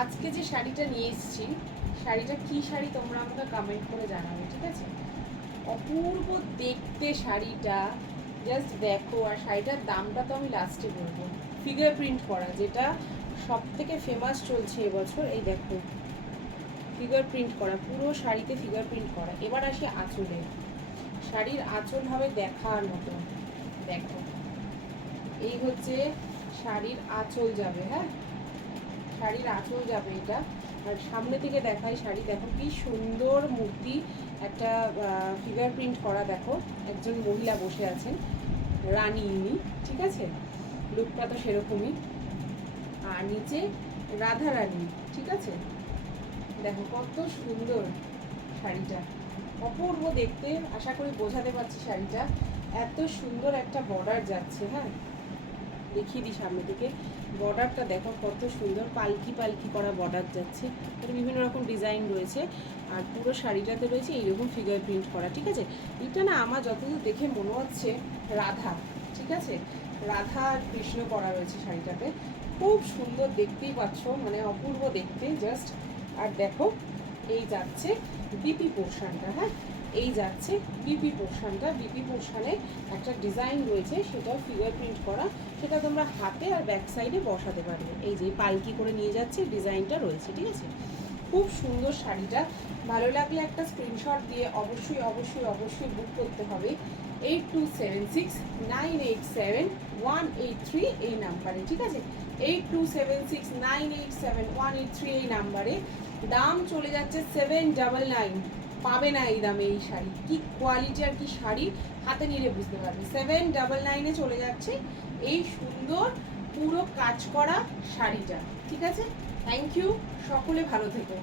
আজকে যে শাড়িটা নিয়ে এসেছি, শাড়িটা কি শাড়ি তোমরা আমাকে কমেন্ট করে জানাবে, ঠিক আছে? অপূর্ব দেখতে শাড়িটা, জাস্ট দেখো। আর শাড়িটার দামটা তো আমি লাস্টে বলবো। ফিগার প্রিন্ট করা, যেটা সব থেকে ফেমাস চলছে এবছর। এই দেখো, ফিগার প্রিন্ট করা, পুরো শাড়িতে ফিগার প্রিন্ট করা। এবার আসি আঁচলে। শাড়ির আঁচল হবে দেখার মতো, দেখো। এই হচ্ছে শাড়ির আঁচল যাবে, হ্যাঁ, শাড়ির আঁচল যাবে এটা। আর সামনে থেকে দেখাই শাড়ি, দেখো কি সুন্দর মূর্তি, একটা ফিগার প্রিন্ট করা। দেখো একজন মহিলা বসে আছেন, রানী ইনি, ঠিক আছে? লুকটা তো সেরকমই। আর নিচে রাধা রানী, ঠিক আছে? দেখো কত সুন্দর শাড়িটা, অপূর্ব দেখতে। আশা করি বোঝাতে পারছি শাড়িটা। এত সুন্দর একটা বর্ডার যাচ্ছে, হ্যাঁ, দেখিয়ে দিই সামনে থেকে। বর্ডারটা দেখো কত সুন্দর, পালকি পালকি করা বর্ডার যাচ্ছে। এটা বিভিন্ন রকম ডিজাইন রয়েছে। আর পুরো শাড়িটাতে রয়েছে এইরকম ফিগার প্রিন্ট করা, ঠিক আছে? এটা না আমার যতদূর দেখে মনে হচ্ছে রাধা, ঠিক আছে? রাধা আর কৃষ্ণ করা রয়েছে শাড়িটাতে। খুব সুন্দর, দেখতেই পাচ্ছ, মানে অপূর্ব দেখতে জাস্ট। আর দেখো এই যাচ্ছে বিপি পোর্শনটা, হ্যাঁ, এই যাচ্ছে বিপি পোর্শনটা। বিপি পোর্শনে একটা ডিজাইন রয়েছে, সেটাও ফিগার প্রিন্ট করা। সেটা তোমরা হাতে আর ব্যাক সাইডে বসাতে পারবে। এই যে পালকি করে নিয়ে যাচ্ছে, ডিজাইনটা রয়েছে, ঠিক আছে? খুব সুন্দর শাড়িটা। ভালো লাগলে একটা স্ক্রিনশট দিয়ে অবশ্যই অবশ্যই অবশ্যই বুক করতে হবে 8276987183 এই নাম্বারে, ঠিক আছে? 8276987183 এই নাম্বারে। দাম চলে যাচ্ছে 799। পাবে না এই দামে এই শাড়ি। কি কোয়ালিটি আর কি শাড়ি, হাতে নিলে বুঝতে পারবে। 799-এ চলে যাচ্ছে এই সুন্দর পুরো কাজ করা শাড়িটা, ঠিক আছে? থ্যাংক ইউ, সকলে ভালো থেকো।